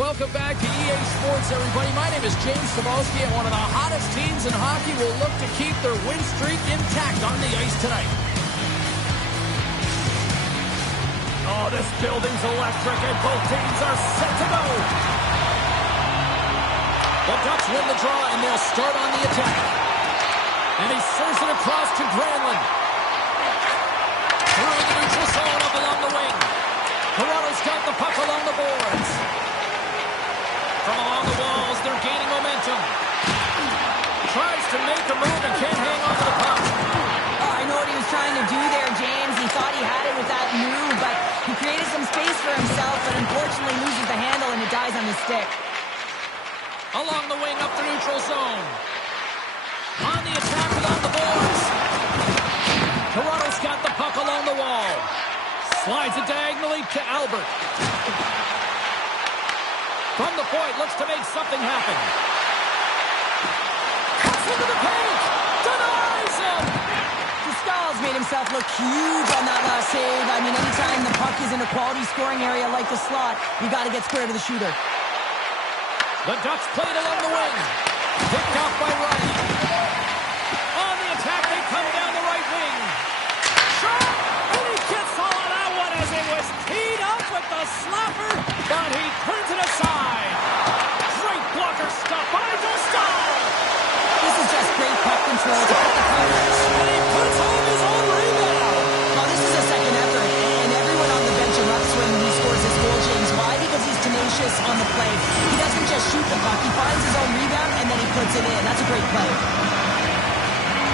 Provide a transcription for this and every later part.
Welcome back to EA Sports, everybody. My name is James Cebulski, and one of the hottest teams in hockey will look to keep their win streak intact on the ice tonight. Oh, this building's electric, and both teams are set to go. The Ducks win the draw, and they'll start on the attack. And he serves it across to Granlund. Through the neutral zone, up along the wing. Toronto's got the puck along the boards. From along the walls, they're gaining momentum. Tries to make a move and can't hang on to the puck. Oh, I know what he was trying to do there, James. He thought he had it with that move, but he created some space for himself, but unfortunately loses the handle and it dies on the stick. Along the wing, up the neutral zone. On the attack along the boards. Toronto's got the puck along the wall. Slides it diagonally to Albert. From the point, looks to make something happen. Cuts into the paint. Denies him. Stahl's made himself look huge on that last save. I mean, anytime the puck is in a quality scoring area like the slot, you got to get square to the shooter. The Ducks played along the wing. Picked off by Riley. On the attack, they come down the right wing. Shot! And he gets all of that one as it was teed up with the slapper, but he turns it aside. Great blocker stuff by Stahl. This is just great puck control to put the puck. And he puts home his own rebound. Well, this is a second effort, and everyone on the bench erupts when he scores his goal, James. Why? Because he's tenacious on the play. He doesn't just shoot the puck. He finds his own rebound, and then he puts it in. That's a great play.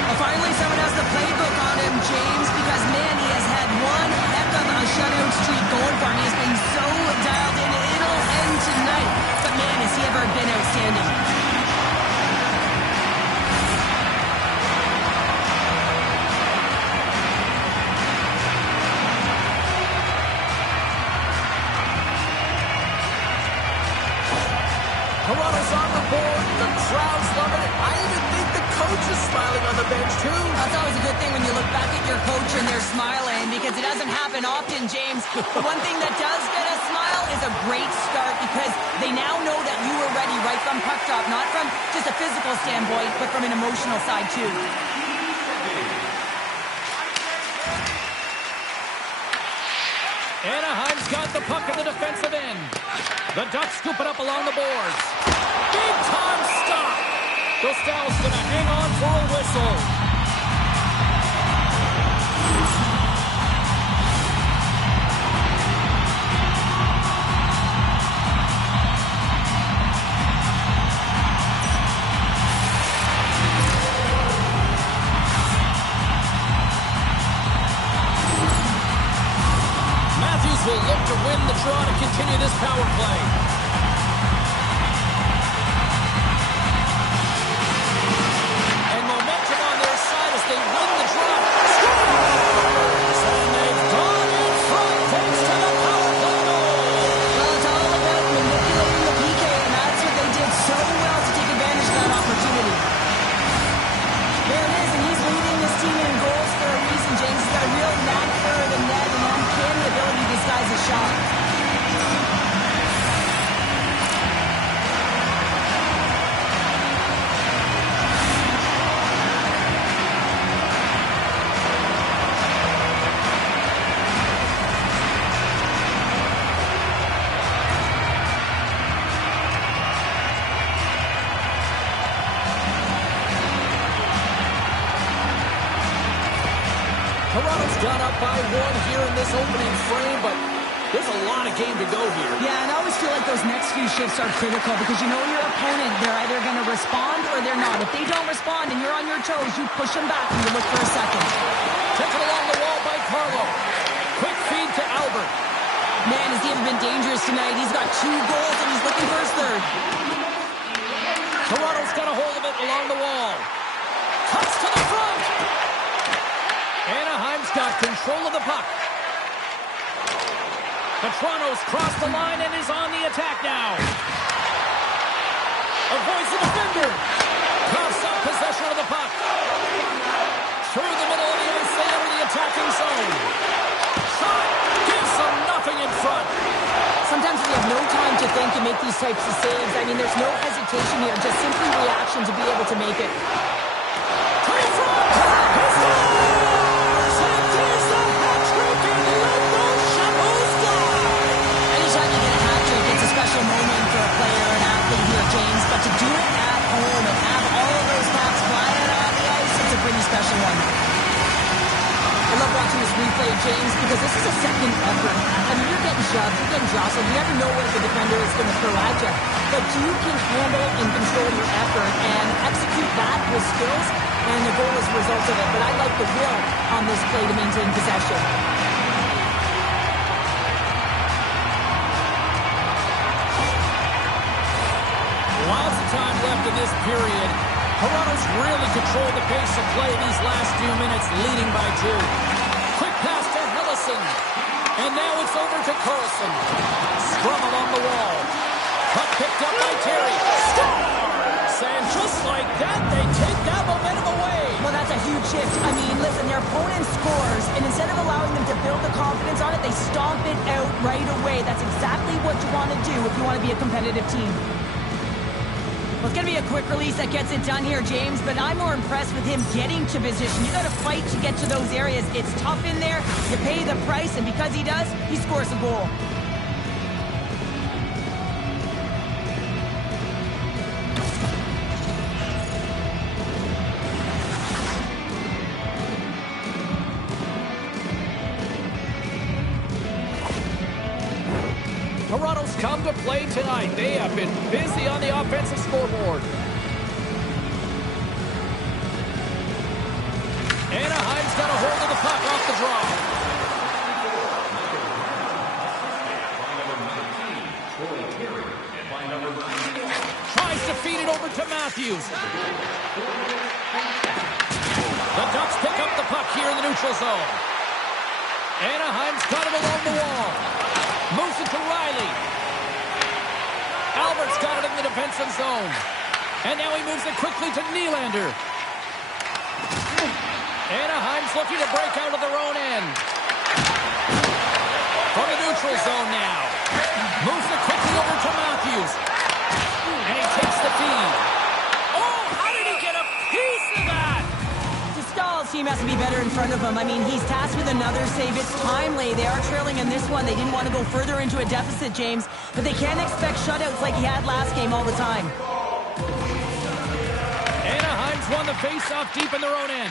Well, finally, someone has the playbook on him, James, because, man, he has had one heck of a shutout streak going for him. He has been so dialed in. It'll end tonight. But, man, has he ever been outstanding. Toronto's on the board. The crowd's loving it. I even think the coach is smiling on the bench, too. That's always a good thing when you look back at your coach and they're smiling, because it doesn't happen often, James. The one thing that does get a smile is a great start, because they now know that you were ready right from puck drop, not from just a physical standpoint, but from an emotional side, too. Anaheim's got the puck at the defensive end. The Ducks scoop it up along the boards. Big time stop. Stahl's going to hang on for a whistle. Will look to win the draw to continue this power play. And momentum on their side as they win the draw. Scores! And they've gone in front thanks to the power play goal. Well, it's all about manipulating the PK, and that's what they did so well to take advantage of that opportunity. There it is, and he's leading this team in goals for a reason, James. He's got a real knack for the net and uncanny ability to disguise his shot. Toronto's gone up by one here in this opening frame, but there's a lot of game to go here. Yeah, and I always feel like those next few shifts are critical, because you know your opponent, they're either going to respond or they're not. If they don't respond and you're on your toes, you push them back and you look for a second. Taken along the wall by Carlo. Quick feed to Albert. Man, has he ever been dangerous tonight? He's got 2 goals and he's looking for his third. Toronto's got a hold of it along the wall. Cuts to the front. Anaheim's got control of the puck. Toronto's crossed the line and is on the attack now. Avoids the defender. Coughs up possession of the puck. Through the middle of the ice, they enter the attacking zone. Shot gives them nothing in front. Sometimes we have no time to think and make these types of saves. I mean, there's no hesitation here, just simply reaction to be able to make it. Three front! He scores! And there's the hat trick, and let those shovels fly! Anytime you get a hat trick, it's a special moment for a player, an athlete here, James. But to do it at home and have all of those caps flying on the ice, it's a pretty special one. I love watching this replay, James, because this is a second effort. I mean, you're getting shoved, you're getting jostled. You never know what the defender is going to throw at you. But you can handle and control your effort and execute that with skills, and the goal is a result of it. But I like the will on this play to maintain possession. Lots of time left in this period. Toronto's really controlled the pace of play these last few minutes, leading by 2. Quick pass to Hellison. And now it's over to Carlson. Scrum along the wall. Puck picked up by Terry. Scores! And just like that, they take that momentum away. Well, that's a huge shift. I mean, listen, their opponent scores, and instead of allowing them to build the confidence on it, they stomp it out right away. That's exactly what you want to do if you want to be a competitive team. Well, it's going to be a quick release that gets it done here, James, but I'm more impressed with him getting to position. You got to fight to get to those areas. It's tough in there. You pay the price, and because he does, he scores a goal. Toronto's come to play tonight. They have been busy on the offensive scoreboard. Anaheim's got a hold of the puck off the draw. Tries to feed it over to Matthews. The Ducks pick up the puck here in the neutral zone. Anaheim's got it along the wall. Moves it to Riley. Albert's got it in the defensive zone. And now he moves it quickly to Nylander. Anaheim's looking to break out of their own end. From the neutral zone now. Moves it quickly over to Matthews. And he takes the feed. Oh, how did he get a piece of that? Stahl's team has to be better in front of him. I mean, he's tasked with another save. It's timely. They are trailing in this one. They didn't want to go further into a deficit, James. But they can't expect shutouts like he had last game all the time. Anaheim's won the face-off deep in their own end.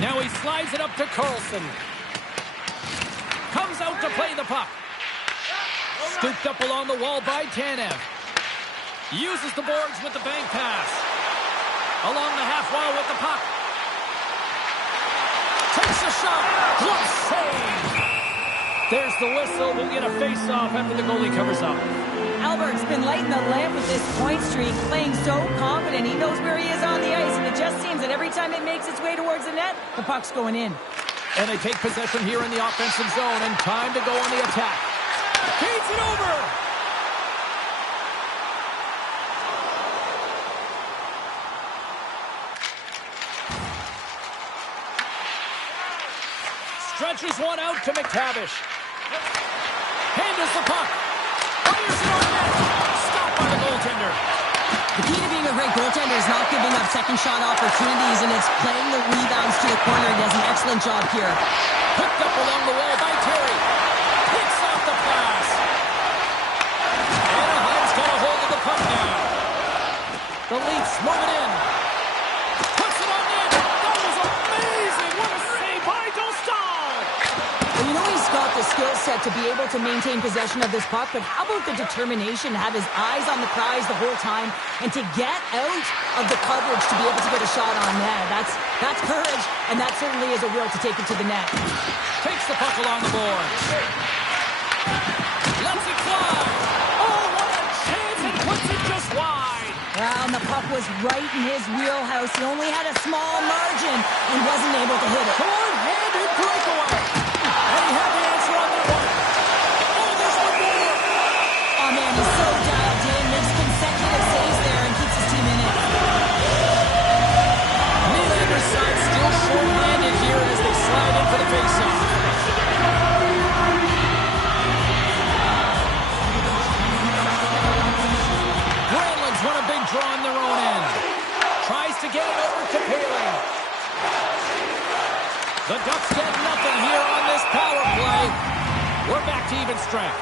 Now he slides it up to Carlson. Comes out to play the puck. Scooped up along the wall by Tanev. Uses the boards with the bank pass. Along the half wall with the puck. Takes a shot. Good save. There's the whistle. We'll get a face-off after the goalie covers up. Albert's been lighting the lamp with this point streak, playing so confident. He knows where he is on the ice, and it just seems that every time it makes its way towards the net, the puck's going in. And they take possession here in the offensive zone, and time to go on the attack. Feeds it over. Stretches one out to McTavish. Handles the puck. Fires it on net. Stopped by the goaltender. The key to being a great goaltender is not giving up second shot opportunities, and it's playing the rebounds to the corner. He does an excellent job here. Picked up along the wall by Terry. Picks off the pass. Anaheim's got a hold of the puck now. The Leafs move it in. Puts it on net. That was amazing. What a save by Dostal. Well, you know he's got the skill set to be able to maintain possession of this puck, but how about the determination to have his eyes on the prize the whole time and to get out of the coverage to be able to get a shot on net? That's courage, and that certainly is a will to take it to the net. Takes the puck along the boards. Lets it fly. Oh, what a chance, and puts it just wide. Well, and the puck was right in his wheelhouse. He only had a small margin and wasn't able to hit it. Short-handed breakaway. And he had the answer on that one. Oh, there's one more. Oh, man, he's so dialed in, makes consecutive saves there and keeps his team in it. Nylander's side still short-handed here as they slide in for the faceoff. strength.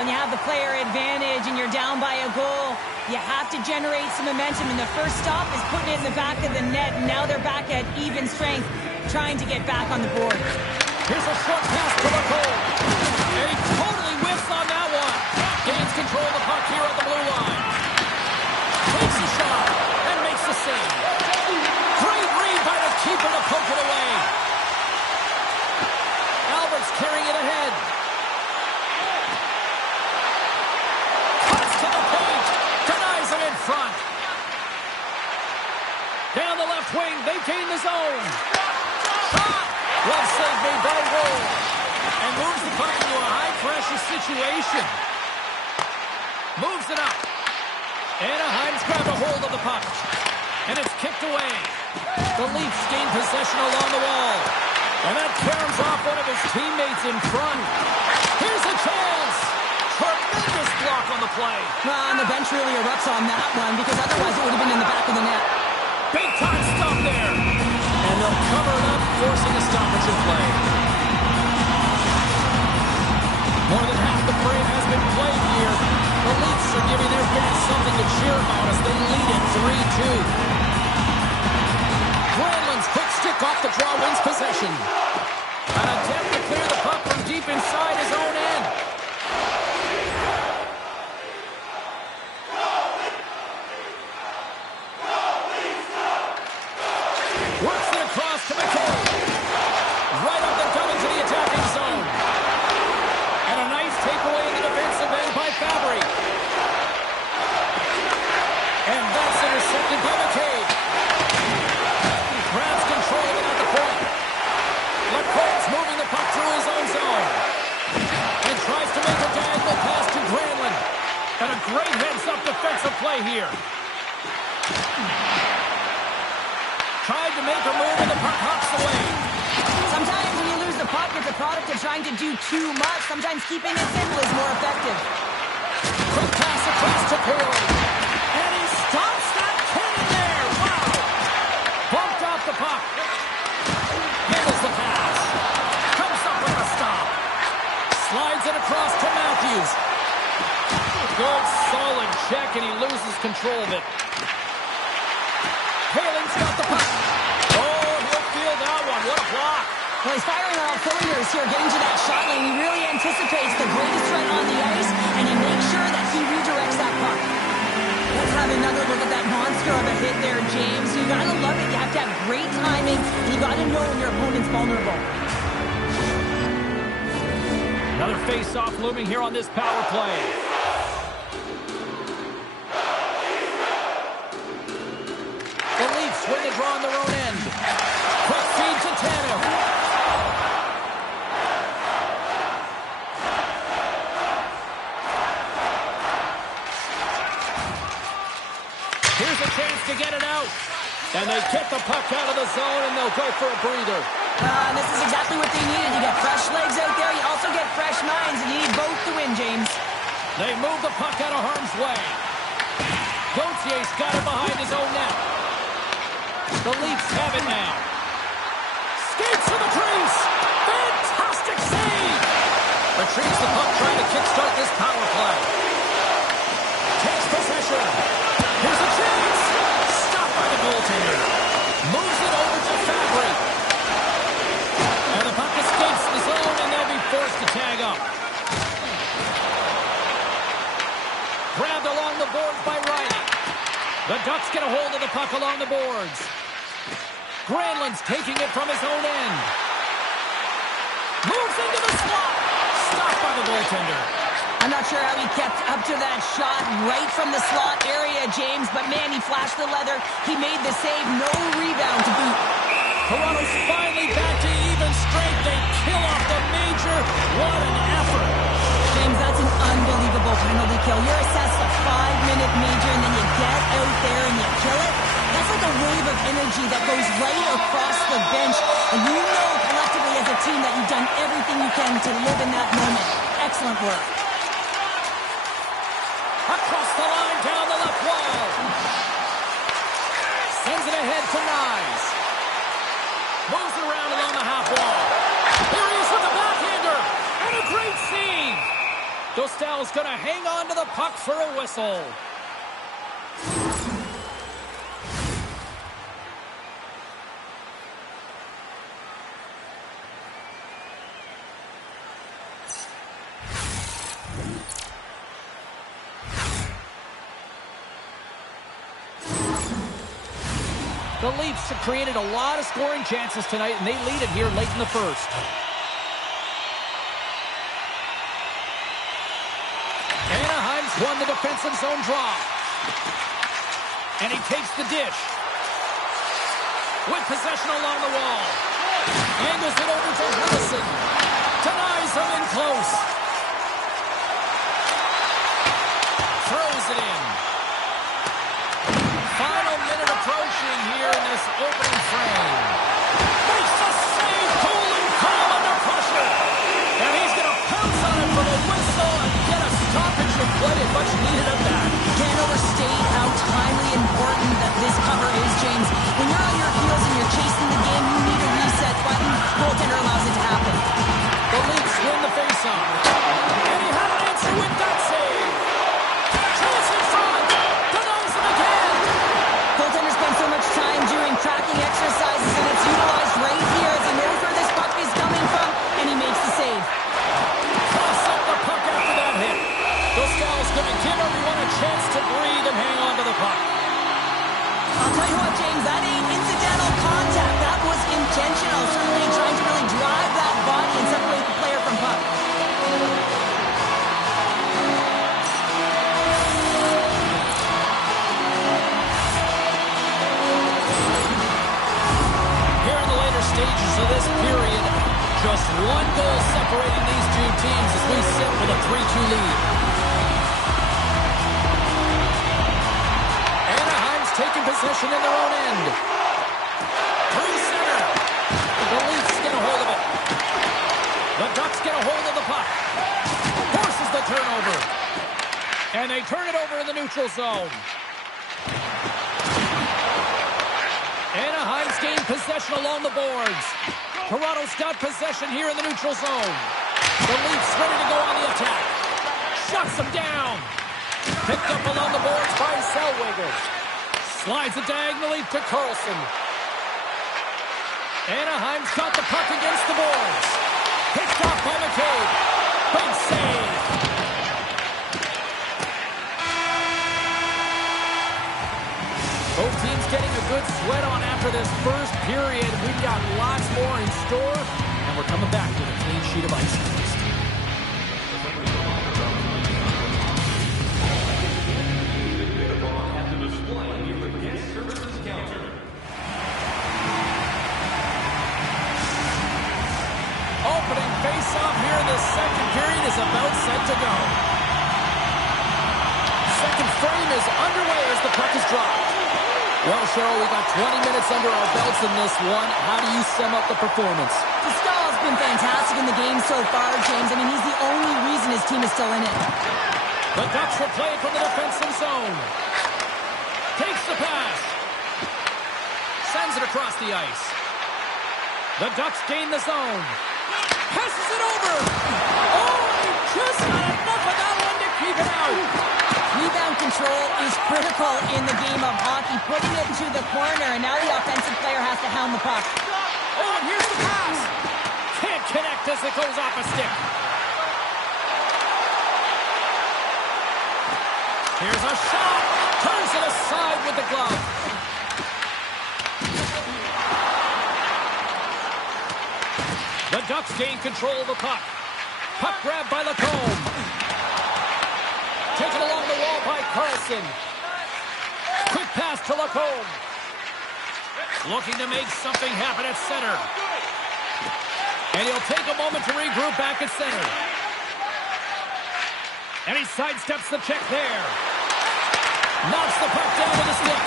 When you have the player advantage and you're down by a goal, you have to generate some momentum. And the first stop is putting it in the back of the net. And now they're back at even strength, trying to get back on the board. Here's a short pass to the goal. And he totally whiffs on that one. Gains control of the puck here on the blue line. Takes a shot and makes the save. Great read by the keeper to poke it away. Albert's carrying it ahead. Cuts to the paint. Denies him in front. Down the left wing. They gain the zone. Shot. Well save made by Wool. And moves the puck into a high-pressure situation. Moves it up. Anaheim's grabbed a hold of the puck. And it's kicked away. The Leafs gain possession along the wall. And that caroms off one of his teammates in front. Here's a chance. Tremendous block on the play. Well, and the bench really erupts on that one because otherwise it would have been in the back of the net. Big time stop there. And they'll cover it up, forcing a stoppage in play. More than half the frame has been played here. The Leafs are giving their fans something to cheer about as they lead it 3-2. Granlund's quick stick off the draw wins possession. An attempt to clear the puck from deep inside his own end. Works it across to McKay. Right up and coming to the attacking zone. And a nice takeaway in the defensive end by Fabry. And that's intercepted by McKay. Grabs control of it at the point. LaCourte's moving the puck through his own zone. And tries to make a diagonal pass to Granlund. And a great heads-up defensive play here. Tried to make a move and the puck hops away. Sometimes when you lose the puck, it's a product of trying to do too much. Sometimes keeping it simple is more effective. Quick pass across to Perry. And he stops that cannon there. Wow. Bumped off the puck. Handles the pass. Comes up with a stop. Slides it across to Matthews. Good solid check and he loses control of it. Paling's got the puck. Oh, he'll feel that one. What a block. Well, he's firing on all cylinders here, getting to that shot lane. He really anticipates the greatest threat on the ice, and he makes sure that he redirects that puck. Let's have another look at that monster of a hit there, James. You gotta love it. You have to have great timing, and you gotta know when your opponent's vulnerable. Another face-off looming here on this power play. The Leafs win the draw on their own end. Quick feed to Tanev. Here's a chance to get it out. And they kick the puck out of the zone, and they'll go for a breather. This is exactly what they needed. You get fresh legs out there. You also get fresh minds, and you need both to win, James. They move the puck out of harm's way. Gautier's got it behind his own net. The Leafs have it now. Skates to the crease. Fantastic save. Retrieves the puck, trying to kickstart this power play. Takes possession. Here's a chance. Stopped by the goaltender. Moves it over to Fabry. And the puck escapes the zone, and they'll be forced to tag up. Grabbed along the boards by Riley. The Ducks get a hold of the puck along the boards. Granlund's taking it from his own end. Moves into the slot. Stopped by the goaltender. I'm not sure how he kept up to that shot right from the slot area, James, but man, he flashed the leather. He made the save. No rebound to boot. Toronto's finally back to even strength. They kill off the major. What an effort. James, that's an unbelievable penalty kill. You're assessed a 5-minute major, and then you get out there and you kill it. That's like a wave of energy that goes right across the bench. And you know collectively as a team that you've done everything you can to live in that moment. Excellent work. Across the line, down the left wall. Sends it ahead to Nyes. Moves it around along the half wall. Here he is with the backhander. And a great save. Dostal's going to hang on to the puck for a whistle. The Leafs have created a lot of scoring chances tonight, and they lead it here late in the first. Anaheim's won the defensive zone draw. And he takes the dish. With possession along the wall. Angles it over to Henderson. Denies him in close. Throws it in. Final minute approaching here in this opening frame. Makes the save. Holding calm under pressure. And he's going to pounce on it for the whistle and get a stoppage of play and much needed at that. Can't overstate how timely important that this cover is, James. When you're on your heels and you're chasing the game, you need a reset button. Goaltender allows it to happen. The Leafs win the faceoff. And he had an answer with that save. Chase in front. Denies him again. Goaltender spends so much time doing tracking exercises, and it's utilized right here as he knows where this puck is coming from, and he makes the save. Toss up the puck after that hit. Dostal's going to give everyone a chance to breathe and hang on to the puck. I'll tell you what, James, that ain't incidental contact. That was intentional, certainly trying to really drive that body and separate the player from puck. Here in the later stages of this period, just one goal separating these two teams as we sit with a 3-2 lead. Anaheim's taking possession in their own end. Through center. The Leafs get a hold of it. The Ducks get a hold of the puck. Forces the turnover. And they turn it over in the neutral zone. Anaheim's gained possession along the boards. Toronto's got possession here in the neutral zone. The Leafs ready to go on the attack. Shuts them down. Picked up along the boards by Zellweger. Slides it diagonally to Carlson. Anaheim's got the puck against the boards. Picked off by McCabe. Big save. Both teams getting a good sweat on after this first period. We've got lots more in store, and we're coming back with a clean sheet of ice next. Opening face-off here in the second period is about set to go. Second frame is underway as the puck is dropped. Well, Cheryl, we got 20 minutes under our belts in this one. How do you sum up the performance? Dostal's been fantastic in the game so far, James. I mean, he's the only reason his team is still in it. The Ducks will play from the defensive zone. Takes the pass. Sends it across the ice. The Ducks gain the zone. Passes it over. Oh, he just got enough of that one to keep it out. Rebound control is critical in the game of hockey. Putting it to the corner, and now the offensive player has to hound the puck. Oh, and here's the pass. Can't connect as it goes off a stick. Here's a shot. Turns it aside with the glove. The Ducks gain control of the puck. Puck grabbed by Lacombe. Taken along the wall by Carlson. Quick pass to Lacombe. Looking to make something happen at center. And he'll take a moment to regroup back at center. And he sidesteps the check there. Knocks the puck down with a stick.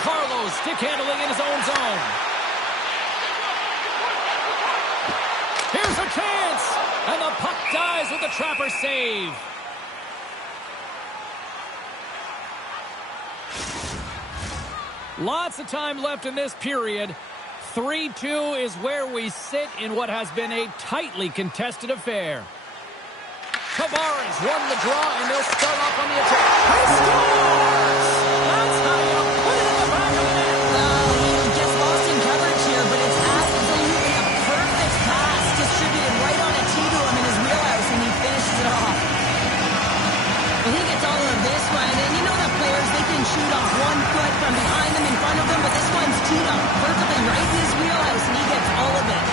Carlos stick handling in his own zone. Here's a chance. And the puck dies with the Trapper save. Lots of time left in this period. 3-2 is where we sit in what has been a tightly contested affair. To Tavares won the draw, and they'll start off on the attack. He scores! That's how you put it in the back of the net. Well, he gets lost in coverage here, but it's absolutely a perfect pass distributed right on a tee to him in his wheelhouse, and he finishes it off. And he gets all of this one, and you know the players, they can shoot off 1 foot from behind them, in front of them, but this one's teed up perfectly right in his wheelhouse, and he gets all of it.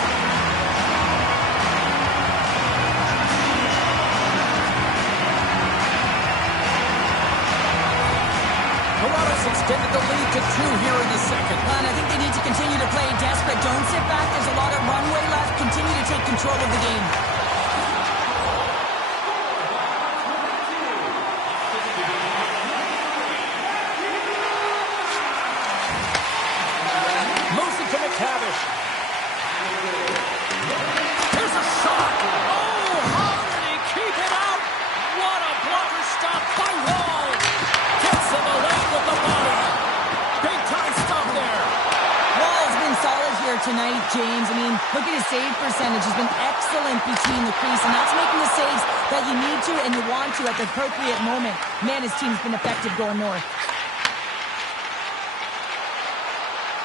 Toronto's extended the lead to 2 here in the second. And I think they need to continue to play desperate. Don't sit back. There's a lot of runway left. Continue to take control of the game. Moves it to McTavish. Here's a shot. Oh, how did he keep it out? What a blocker stop by Wall. Gets in the lane with the body. Big time stop there. Wall's been solid here tonight, James. I mean, look at his save percentage. He's been excellent between the crease, and that's making the saves that you need to and you want to at the appropriate moment. Man, his team's been effective going north.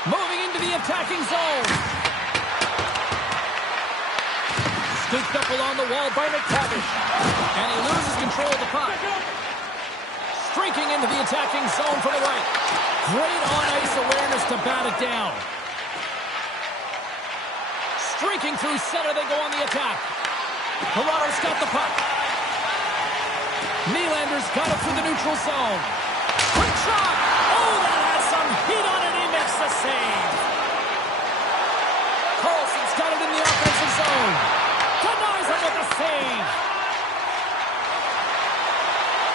Moving into the attacking zone. Scooped up along the wall by McTavish. And he loses control of the puck. Streaking into the attacking zone from the right. Great on-ice awareness to bat it down. Streaking through center, they go on the attack. Toronto's got the puck. Nylander's got it through the neutral zone. Quick shot! Oh, that has some heat on it. He makes the save. Carlson's got it in the offensive zone. Denies him with the save.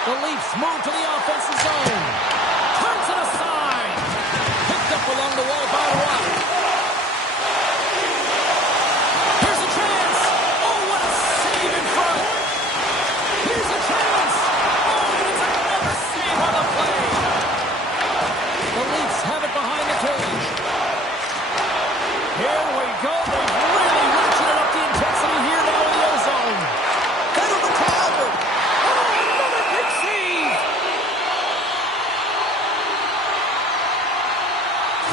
The Leafs move to the offensive zone. Turns it aside. Picked up along the wall by Watt. Here's a chance. Oh, what a save in front. Here's a chance. Oh, and it's another save on the play. The Leafs have it behind the cage. Here we go. They've really ratcheted up the intensity here now in the ozone. Head of the Calvert. Oh, another big save.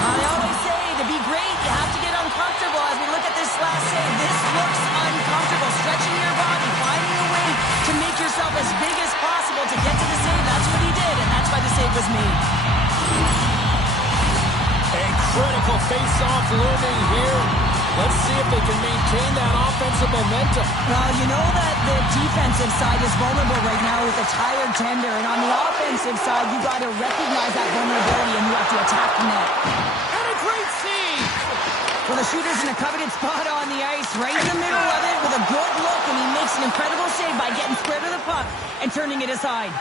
I always say, to be great, you have to get uncomfortable. As we look at this last save, this looks uncomfortable. Stretching your body, finding a way to make yourself as big as possible to get to the save. That's what he did, and that's why the save was made. A critical face-off looming here. Let's see if they can maintain that offensive momentum. Well, you know that the defensive side is vulnerable right now with a tired tender, and on the offensive side, you got to recognize that vulnerability and you have to attack the net. And a great save. Well, the shooter's in a coveted spot on the ice, right in the middle of it with a good look, and he makes an incredible save by getting square to the puck and turning it aside.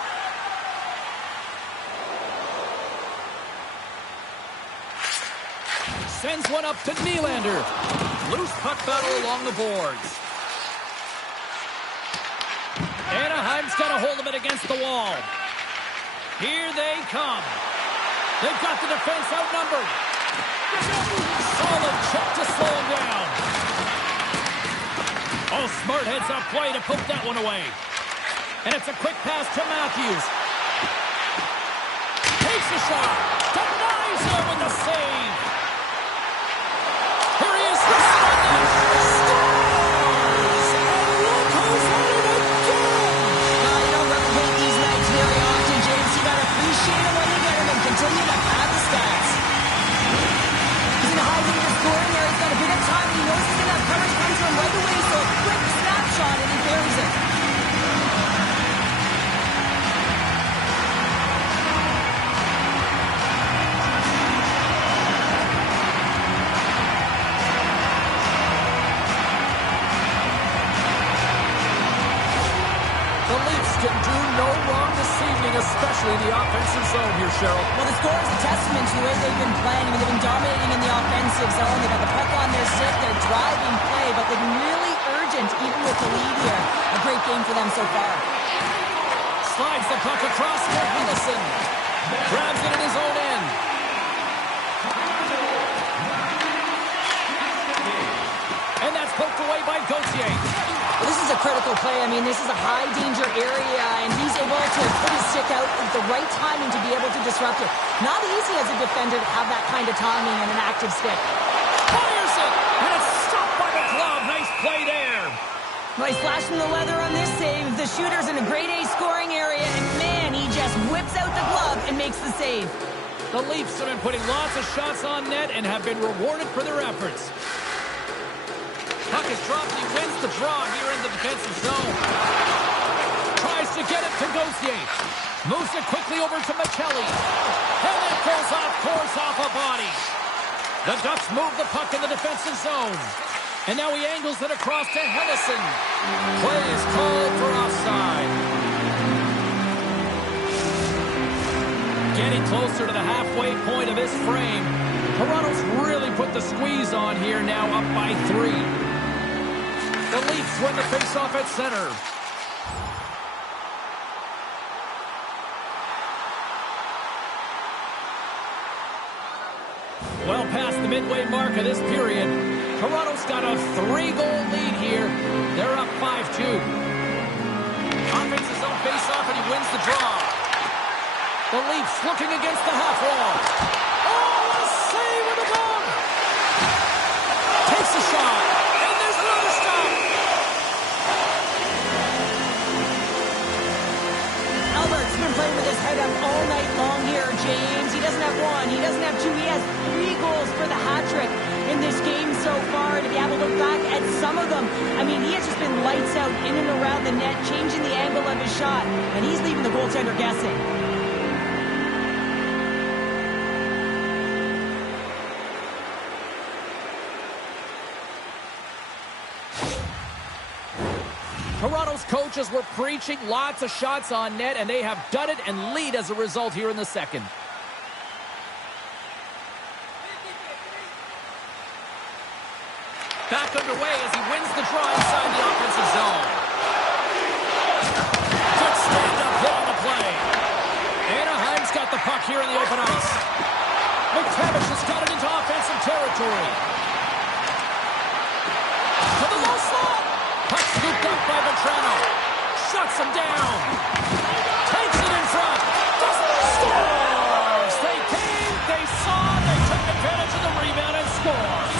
Sends one up to Nylander. Loose puck battle along the boards. Anaheim's got a hold of it against the wall. Here they come. They've got the defense outnumbered. Solid check to slow him down. Oh, smart heads up play to poke that one away. And it's a quick pass to Matthews. Takes a shot. Denies him with the save. Here he is. Scores! And look who's at it again. You don't replicate these nights very often, James. You got to appreciate them when you get them and continue to pad the stats. He's in a high danger scoring area. He's got a bit of time. He knows he's going to have coverage come to him right away, so a quick snapshot and he buries it. Can do no wrong this evening, especially in the offensive zone here, Cheryl. Well, the score is a testament to the way they've been playing. I mean, they've been dominating in the offensive zone. They've got the puck on their stick. They're driving play, but they've been really urgent, even with the lead here. A great game for them so far. Slides the puck across for Henderson. Grabs it in his own end. And that's poked away by Gauthier. Well, this is a critical play. I mean, this is a high-danger area, and he's able to put his stick out at the right timing to be able to disrupt it. Not easy as a defender to have that kind of timing and an active stick. Fires it, and it's stopped by the glove. Nice play there. Nice flash from the leather on this save. The shooter's in a grade A scoring area, and man, he just whips out the glove and makes the save. The Leafs have been putting lots of shots on net and have been rewarded for their efforts. Puck is dropped, and he wins the draw here in the defensive zone. Tries to get it to Gauthier. Moves it quickly over to Michelli. And it goes off course off a body. The Ducks move the puck in the defensive zone. And now he angles it across to Hennison. Play is called for offside. Getting closer to the halfway point of this frame. Toronto's really put the squeeze on here, now up by 3. The Leafs win the faceoff at center. Well past the midway mark of this period, Toronto's got a 3-goal lead here. They're up 5-2. Offense's own faceoff, and he wins the draw. The Leafs looking against the half wall. Oh, what a save with the glove! Takes a shot, and there's another stop. Albert's been playing with his head up all night long here, James. He doesn't have 1, he doesn't have 2, he has 3 goals for the hat-trick in this game so far. And if you have a look back at some of them, I mean, he has just been lights out in and around the net, changing the angle of his shot, and he's leaving the goaltender guessing. Toronto's coaches were preaching lots of shots on net, and they have done it and lead as a result here in the second. Back underway as he wins the draw inside the offensive zone. Good stand-up hit on the play. Anaheim's got the puck here in the open ice. McTavish has got it into offensive territory. To the low slot. Puck scooped up by Vetrano. Shuts him down. Takes it in front. Scores! They came, they saw, they took advantage of the rebound and scored.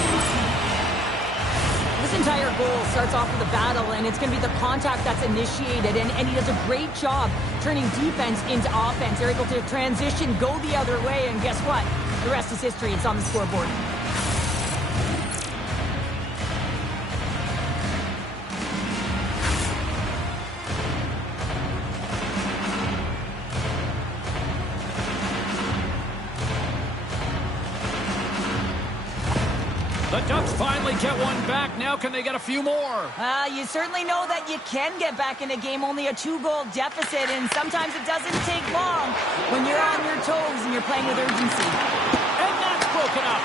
This entire goal starts off with a battle, and it's going to be the contact that's initiated, and he does a great job turning defense into offense. They're able to transition, go the other way, and guess what? The rest is history. It's on the scoreboard. The Ducks finally get one back. Now can they get a few more? You certainly know that you can get back in a game, only a 2-goal deficit, and sometimes it doesn't take long when you're on your toes and you're playing with urgency. And that's broken up.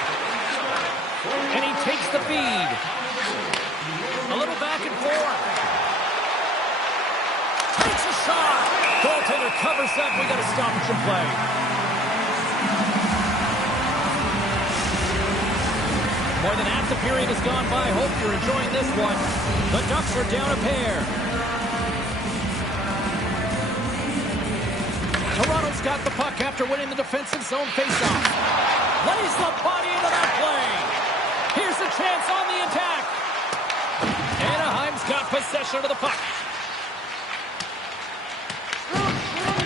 And he takes the feed. A little back and forth. Takes a shot. Goaltender covers up. We got a stoppage in play. More than half the period has gone by. Hope you're enjoying this one. The Ducks are down a pair. Toronto's got the puck after winning the defensive zone faceoff. Lays the body into that play. Here's a chance on the attack. Anaheim's got possession of the puck.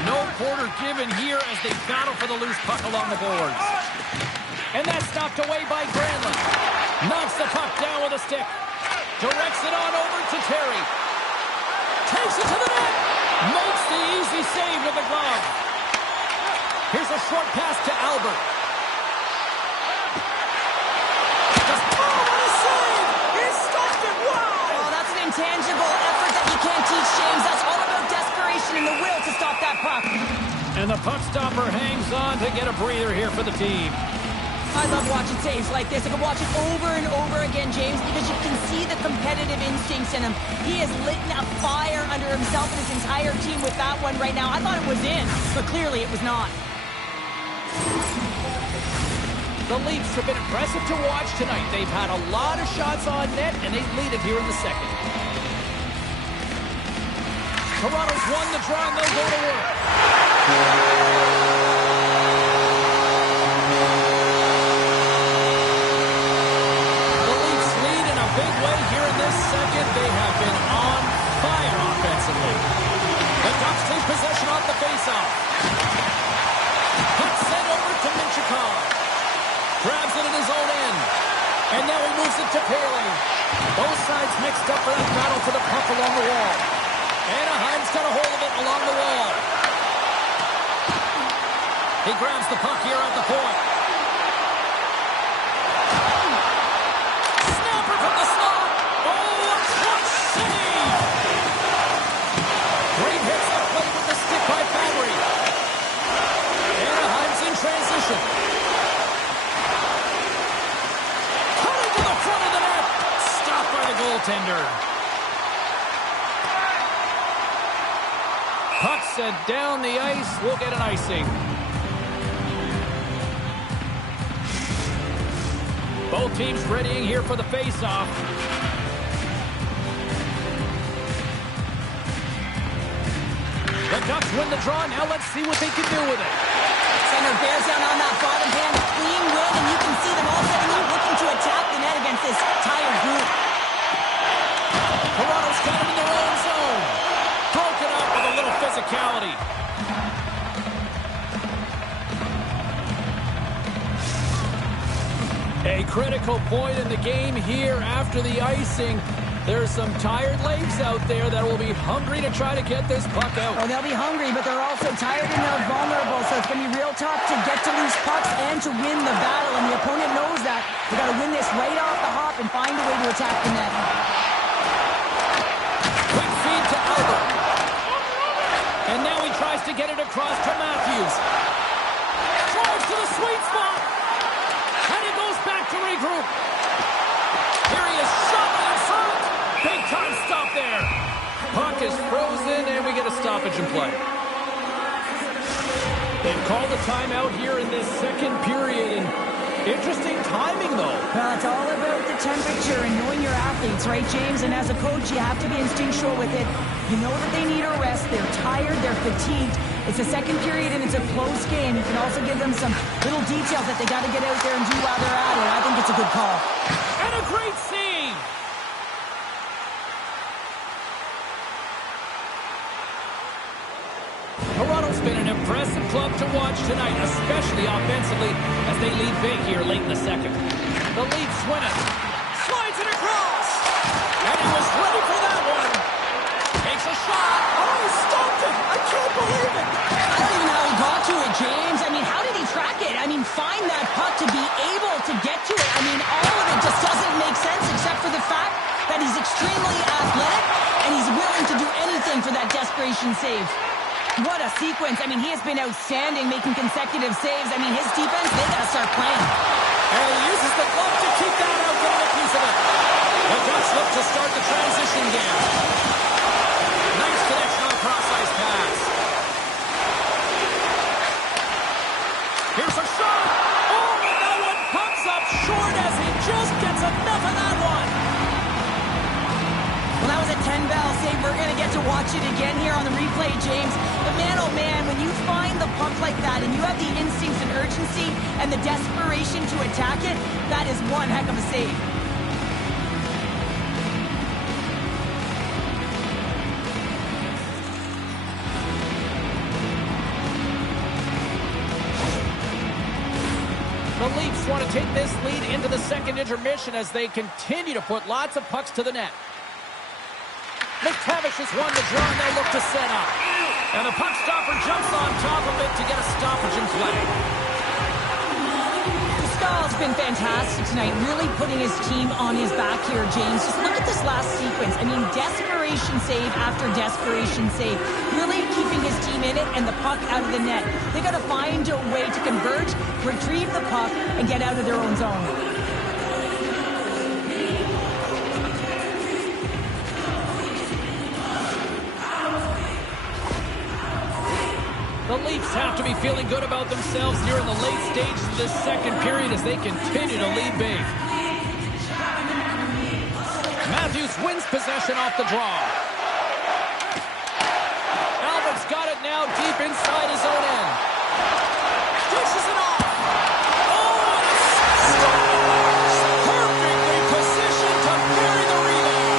No quarter given here as they battle for the loose puck along the boards. And that's knocked away by Granlund. Knocks the puck down with a stick. Directs it on over to Terry. Takes it to the net. Makes the easy save with the glove. Here's a short pass to Albert. Oh, what a save! He stopped it. Wow! Oh, that's an intangible effort that you can't teach, James. That's all about desperation and the will to stop that puck. And the puck stopper hangs on to get a breather here for the team. I love watching saves like this. I can watch it over and over again, James, because you can see the competitive instincts in him. He has lit a fire under himself and his entire team with that one right now. I thought it was in, but clearly it was not. The Leafs have been impressive to watch tonight. They've had a lot of shots on net, and they lead it here in the second. Toronto's won the draw, and they'll go to work. The Leafs lead in a big way here in this second. They have been on fire offensively. The Ducks take possession off the faceoff. Puck sent over to Minchikov. Grabs it in his own end. And now he moves it to Paley. Both sides mixed up for that battle for the puck along the wall. Anaheim's got a hold of it along the wall. He grabs the puck here at the point. Snapper from the slot. Oh, a clutch save! Great hits that play with the stick by Fabry. Anaheim's in transition. Cutting to the front of the net. Stopped by the goaltender. Puck sent down the ice. We'll get an icing. Both teams readying here for the face-off. The Ducks win the draw. Now let's see what they can do with it. Center bears down on that bottom hand. Clean win, and you can see them all setting up, looking to attack the net against this tired group. Toronto's got it in their own zone. Broken up with a little physicality. A critical point in the game here after the icing. There's some tired legs out there that will be hungry to try to get this puck out. Oh, they'll be hungry, but they're also tired and they're vulnerable, so it's going to be real tough to get to loose pucks and to win the battle, and the opponent knows that. They got to win this right off the hop and find a way to attack the net. Quick feed to Albert. And now he tries to get it across to Matthews. Drives to the sweet spot. And he goes back to regroup. Here he is, shot in front. Big time stop there. Puck is frozen, and we get a stoppage in play. They've called a timeout here in this second period, and interesting timing, though. Well, it's all about the temperature and knowing your athletes, right, James? And as a coach, you have to be instinctual with it. You know that they need a rest. They're tired. They're fatigued. It's a second period, and it's a close game. You can also give them some little details that they got to get out there and do while they're at it. I think it's a good call. And a great save. Toronto's been an impressive club to watch tonight, especially offensively, as they lead big here late in the second. The Leafs win it. Slides it across. And he was ready for that one. Takes a shot. Oh, he stopped it. I can't believe it. I don't even know how he got to it, James. I mean, how did he track it? I mean, find that puck to be able to get to it. I mean, all of it just doesn't make sense except for the fact that he's extremely athletic and he's willing to do anything for that desperation save. What a sequence. I mean, he has been outstanding, making consecutive saves. I mean, his defense, they got to start playing. And he uses the glove to keep that out, getting a piece of it. The Ducks look to start the transition game. Nice connection on a cross-ice pass. Here's a shot. Oh, and that one comes up short as he just gets enough of that one. Well, that was a 10-bell save. We're going to get to watch it again here on the replay, James. But man, oh man, when you find the puck like that and you have the instincts and urgency and the desperation to attack it, that is one heck of a save. The Leafs want to take this lead into the second intermission as they continue to put lots of pucks to the net. McTavish has won the draw, and they'll look to set up. And the puck stopper jumps on top of it to get a stoppage in play. Stahl's been fantastic tonight, really putting his team on his back here, James. Just look at this last sequence. I mean, desperation save after desperation save. Really keeping his team in it and the puck out of the net. They got to find a way to converge, retrieve the puck, and get out of their own zone. The Leafs have to be feeling good about themselves here in the late stages of this second period as they continue to lead big. Matthews wins possession off the draw. now deep inside his own end. Dishes it off. Oh, and a stop! Perfectly positioned to bury the rebound.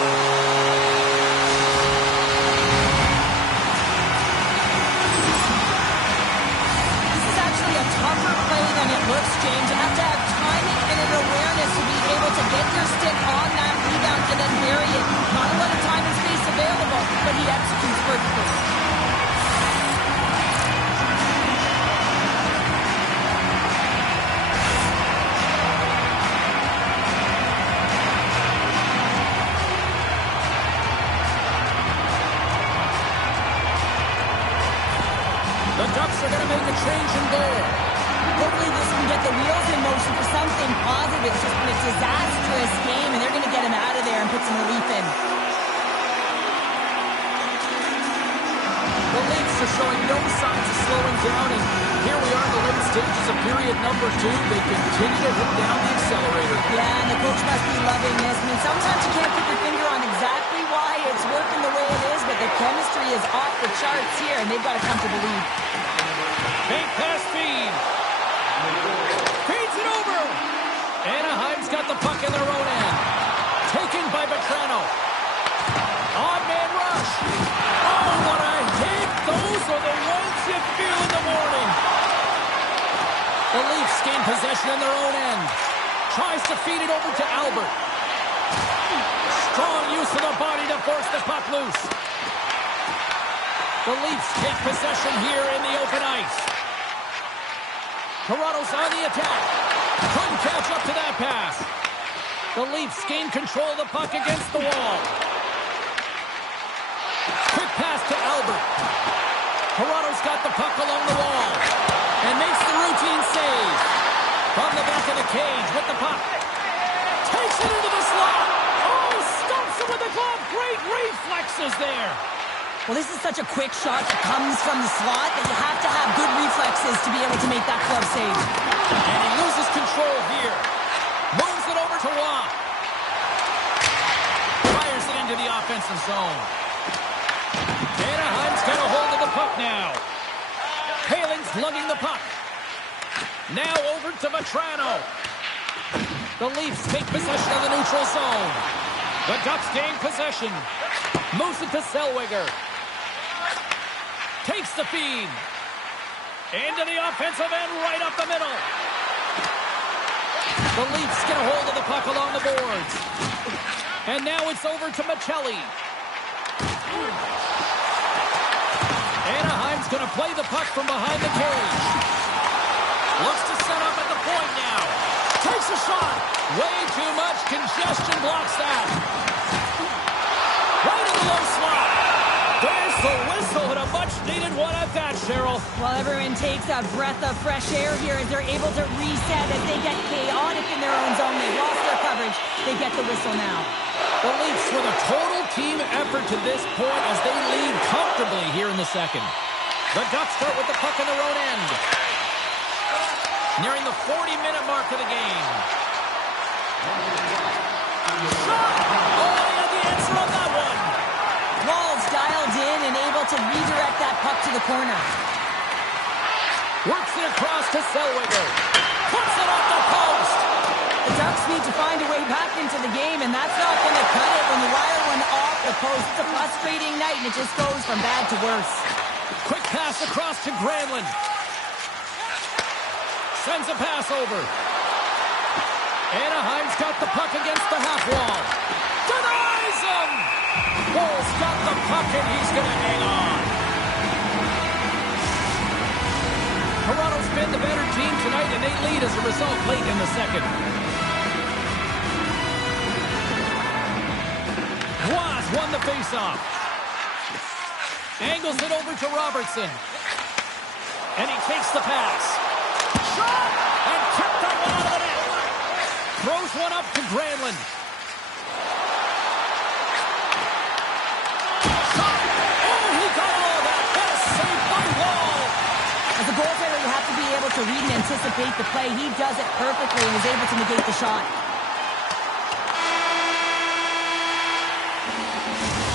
This is actually a tougher play than it looks, James. You have to have timing and an awareness to be able to get your stick on that rebound and then bury it. Not a lot of time and space available, but he executes perfectly. The Ducks are going to make a change in goal. Hopefully this can get the wheels in motion for something positive. It's just been a disastrous game, and they're going to get him out of there and put some relief in. The Leafs are showing no signs of slowing down, and here we are in the late stages of period number 2. They continue to hit down the accelerator. Yeah, and the coach must be loving this. I mean, sometimes you can't put your finger on exactly why it's working the way it is, but the chemistry is off the charts here, and they've got to come to believe. Big pass feed. Feeds it over. Anaheim's got the puck in their own end. Taken by Vetrano. Odd man rush. Oh, what a hit. Those are the ones you feel in the morning. The Leafs gain possession in their own end. Tries to feed it over to Albert. Strong use of the body to force the puck loose. The Leafs take possession here in the open ice. Toronto's on the attack. Couldn't catch up to that pass. The Leafs gain control of the puck against the wall. Quick pass to Albert. Toronto's got the puck along the wall and makes the routine save. From the back of the cage with the puck. Takes it into the slot. Oh, stumps it with the glove. Great reflexes there. Well, this is such a quick shot that comes from the slot that you have to have good reflexes to be able to make that glove save. And he loses control here. Moves it over to Waugh. Fires it into the offensive zone. Anaheim's got a hold of the puck now. Paling's lugging the puck. Now over to Vetrano. The Leafs take possession of the neutral zone. The Ducks gain possession. Moves it to Zellweger. Takes the feed. Into the offensive end, right up the middle. The Leafs get a hold of the puck along the boards. And now it's over to Michelli. Anaheim's going to play the puck from behind the cage. Looks to set up at the point now. Takes a shot. Way too much congestion blocks that. Right in the low slot. There's the whistle and a much-needed one at that, Cheryl. Well, everyone takes a breath of fresh air here as they're able to reset as they get chaotic in their own zone. They lost their coverage. They get the whistle now. The Leafs with a total team effort to this point as they lead comfortably here in the second. The Ducks start with the puck in their own end. Nearing the 40-minute mark of the game. Shot! Oh, they had the answer on that one. Wall's dialed in and able to redirect that puck to the corner. Works it across to Zellweger. Puts it off the post. The Ducks need to find a way back into the game, and that's not going to cut it when you wire one off the post. It's a frustrating night, and it just goes from bad to worse. Quick pass across to Granlund. Sends a pass over. Anaheim's got the puck against the half wall. Denies him! Bull's got the puck, and he's going to hang on. Toronto's been the better team tonight, and they lead as a result late in the second. Waz won the faceoff. Angles it over to Robertson. And he takes the pass. Shot! And kept that one out of the net. Throws one up to Granlund. Shot! Oh, he got all of that. What a save by Wall. As a goaltender, you have to be able to read and anticipate the play. He does it perfectly and is able to negate the shot.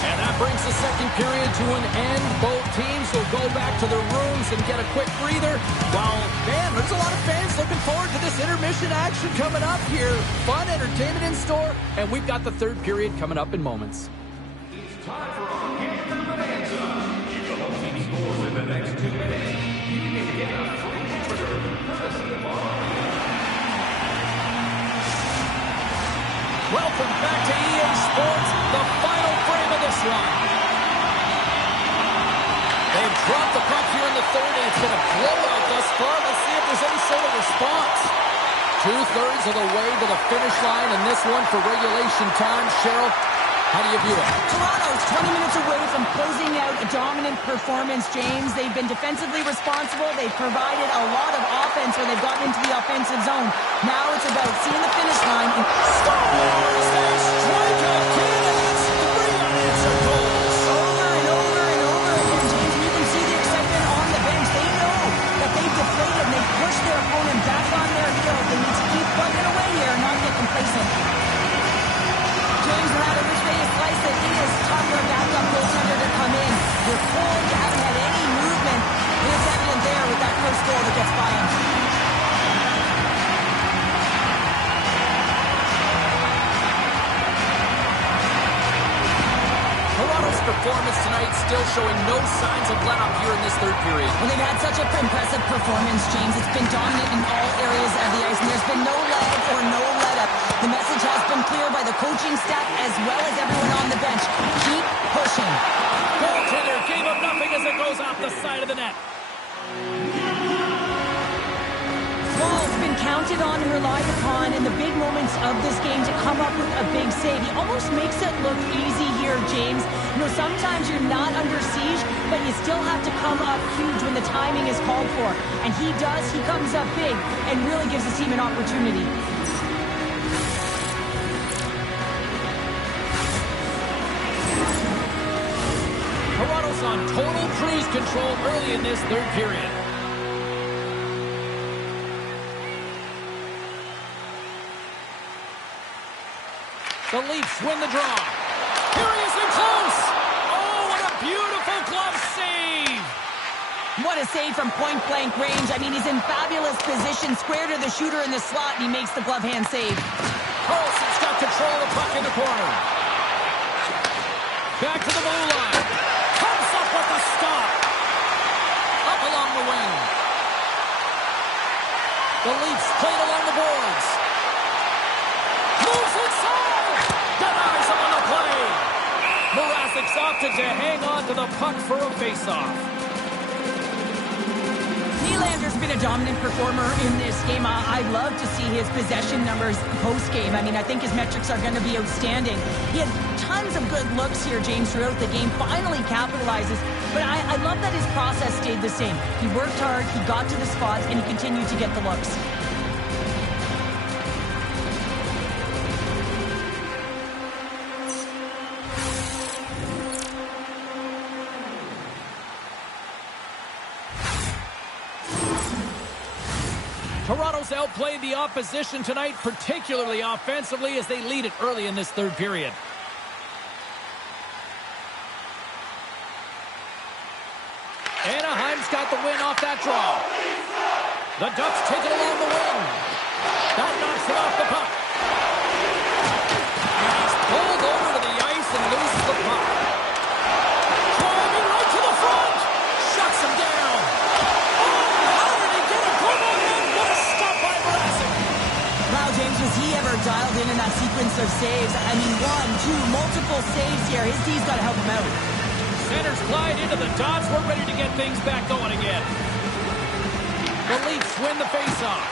And that brings the second period to an end. Both teams will go back up to their rooms and get a quick breather. Well, man, there's a lot of fans looking forward to this intermission action coming up here. Fun entertainment in store, and we've got the third period coming up in moments. It's time for our game of the bonanza. If the home team scores in the next 2 minutes, you can get a free hamburger courtesy of our. Welcome back to EA Sports, the final frame of this one. They've dropped the puck here in the third, and it's been a blowout thus far. Let's see if there's any sort of response. 2/3 of the way to the finish line, and this one for regulation time. Cheryl, how do you view it? Toronto's 20 minutes away from closing out a dominant performance, James. They've been defensively responsible. They've provided a lot of offense when they've gotten into the offensive zone. Now it's about seeing the finish line and Scores! They strike again, and it's 3 unanswered goals. over and over and over again, James. And you can see the excitement on the bench. They know that they've deflated and they've pushed their opponent back on their heels. They need to keep plugging away here and not get complacent. James, no matter which way you slice it, it is tough for a backup goaltender to come in. You're cold, you haven't had any movement. It is evident there with that first goal that gets by him. Toronto's performance tonight still showing no signs of let up here in this third period. Well, they've had such an impressive performance, James. It's been dominant in all areas of the ice, and there's been no lag or no let-up. The message has been clear by the coaching staff as well as everyone on the bench. Keep pushing. Goaltender gave him nothing as it goes off the side of the net. Ball's been counted on and relied upon in the big moments of this game to come up with a big save. He almost makes it look easy here, James. You know, sometimes you're not under siege, but you still have to come up huge when the timing is called for. And he does. He comes up big and really gives his team an opportunity. Toronto's on total cruise control early in this third period. The Leafs win the draw. Here he is in close. Oh, what a beautiful glove save. What a save from point-blank range. I mean, he's in fabulous position, square to the shooter in the slot, and he makes the glove hand save. Carlson's got control of the puck in the corner. Back to the blue line. Comes up with the stop. Up along the wing. The Leafs played along the boards. Moves inside. Denies him on the play. Mrazek's opted to hang on to the puck for a faceoff. Nylander's been a dominant performer in this game. I'd love to see his possession numbers post-game. I mean, I think his metrics are going to be outstanding. He had tons of good looks here, James, throughout the game. Finally capitalizes. But I love that his process stayed the same. He worked hard, he got to the spots, and he continued to get the looks. Toronto's outplayed the opposition tonight, particularly offensively, as they lead it early in this third period. Anaheim's got the win off that draw. The Ducks take it along the wing. That knocks it off the puck. And he's pulled over to the ice and loses the puck. Driving right to the front. Shuts him down. How did he get a good one in? What a stop by Mrazek. Wow, James, was he ever dialed in that sequence of saves? I mean, 1, 2, multiple saves here. His D's got to help him out. Centers glide into the dots. We're ready to get things back going again. The Leafs win the faceoff.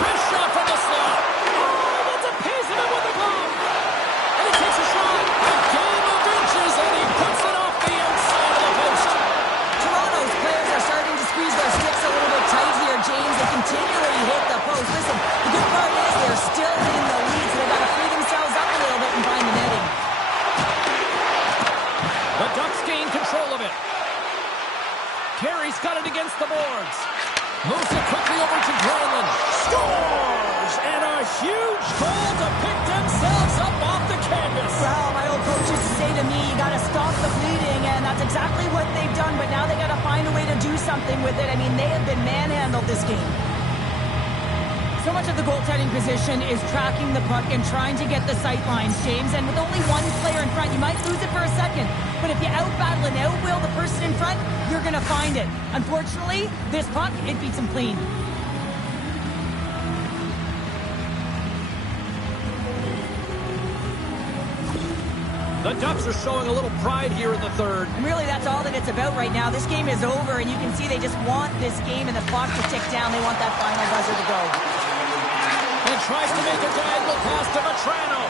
Wrist shot from the slot. Oh, that's a piece of it with the glove. And he takes a shot. A game of inches, and he puts it off the outside of the post. Toronto's players are starting to squeeze their sticks a little bit tight here, James. They continually hit the post. Listen, the good part is they're still in the lead, so they've got to free themselves up a little bit and find the netting. The Ducks gain control of it. Carey's got it against the boards. Moves it quickly over to Granlund. Scores! And a huge goal to pick themselves up off the canvas. Well, my old coach used to say to me, you got to stop the bleeding, and that's exactly what they've done, but now they got to find a way to something with it. I mean, they have been manhandled this game. So much of the goaltending position is tracking the puck and trying to get the sight lines, James. And with only one player in front, you might lose it for a second. But if you out-battle and out-will the person in front, you're going to find it. Unfortunately, this puck, it beats him clean. The Ducks are showing a little pride here in the third. And really, that's all that it's about right now. This game is over, and you can see they just want this game and the clock to tick down. They want that final buzzer to go. And tries to make a diagonal pass to Vetrano.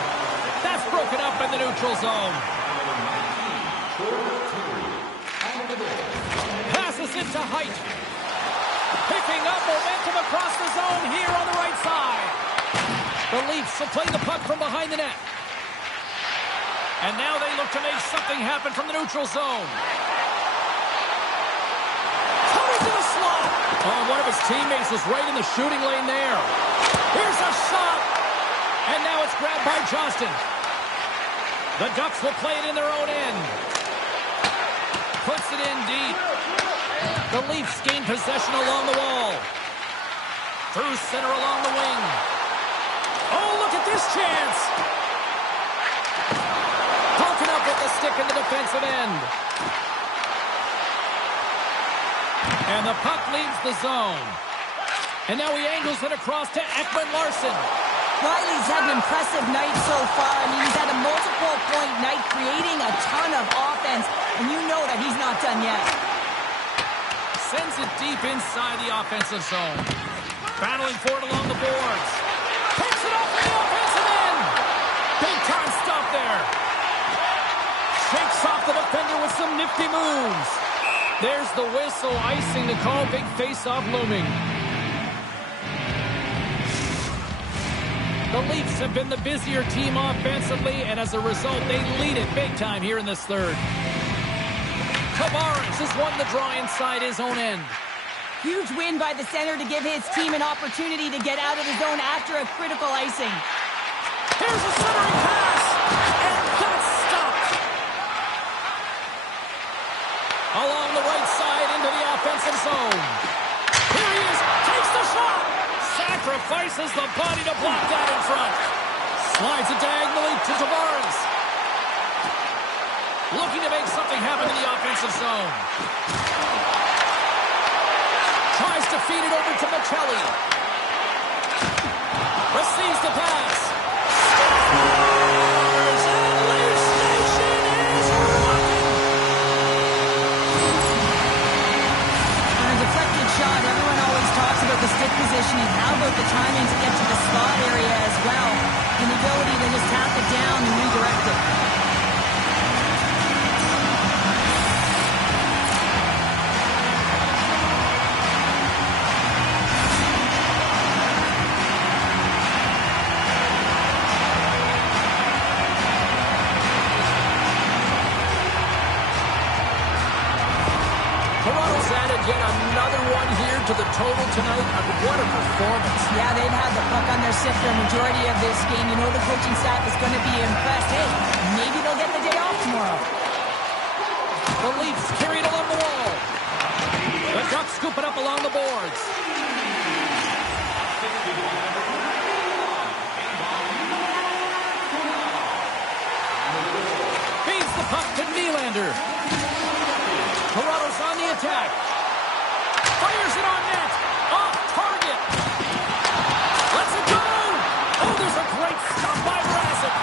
That's broken up in the neutral zone. Passes it to Height. Picking up momentum across the zone here on the right side. The Leafs will play the puck from behind the net. And now they look to make something happen from the neutral zone. Coming to the slot. Oh, one of his teammates was right in the shooting lane there. Here's a shot. And now it's grabbed by Johnston. The Ducks will play it in their own end. Puts it in deep. The Leafs gain possession along the wall. Through center along the wing. Oh, look at this chance. Broken up with the stick in the defensive end. And the puck leaves the zone. And now he angles it across to Ekman-Larsson. Riley's had an impressive night so far. I mean, he's had a multiple-point night, creating a ton of offense. And you know that he's not done yet. Sends it deep inside the offensive zone. Battling for it along the boards. Picks it up in the offensive end. Big time stop there. Shakes off the defender with some nifty moves. There's the whistle, icing to call. Big face-off looming. The Leafs have been the busier team offensively, and as a result, they lead it big time here in this third. Tavares has won the draw inside his own end. Huge win by the center to give his team an opportunity to get out of the zone after a critical icing. Here's a centering pass, and that's stopped. Along the right side into the offensive zone. Here he is, takes the shot. Sacrifices the body to block that in front. Slides it diagonally to Tavares. Looking to make something happen in the offensive zone. Tries to feed it over to Michelli. Receives the pass. Scores! And Leafs Nation is rocking! On a deflected shot, everyone always talks about the stick positioning. How about the timing to get to the slot area as well? And the ability to just tap it down and redirect it. Yet another one here to the total tonight. What a performance. Yeah, they've had the puck on their stick for a majority of this game. You know the coaching staff is going to be impressed. Hey, maybe they'll get the day off tomorrow. The Leafs carried along the wall. The Ducks scoop it up along the boards. Feeds the puck to Nylander. Toronto's on the attack. Fires it on net. Off target. Lets it go. Oh, there's a great stop by Mrazek.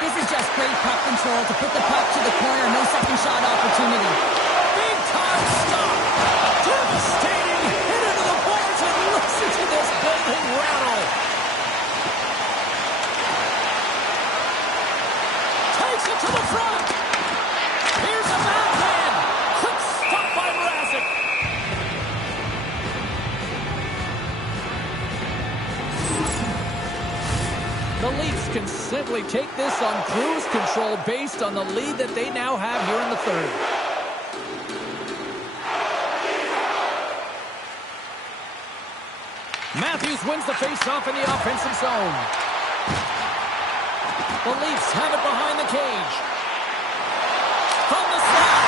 This is just great puck control to put the puck to the corner. No second shot opportunity. Big time stop. Devastating. Hit into the boards and listen to this building rattle. Takes it to the front. Here's a backhand. Quick stop by Mrazek. The Leafs can simply take this on cruise control based on the lead that they now have here in the third. Matthews wins the faceoff in the offensive zone. The Leafs have it behind the cage. From the slot.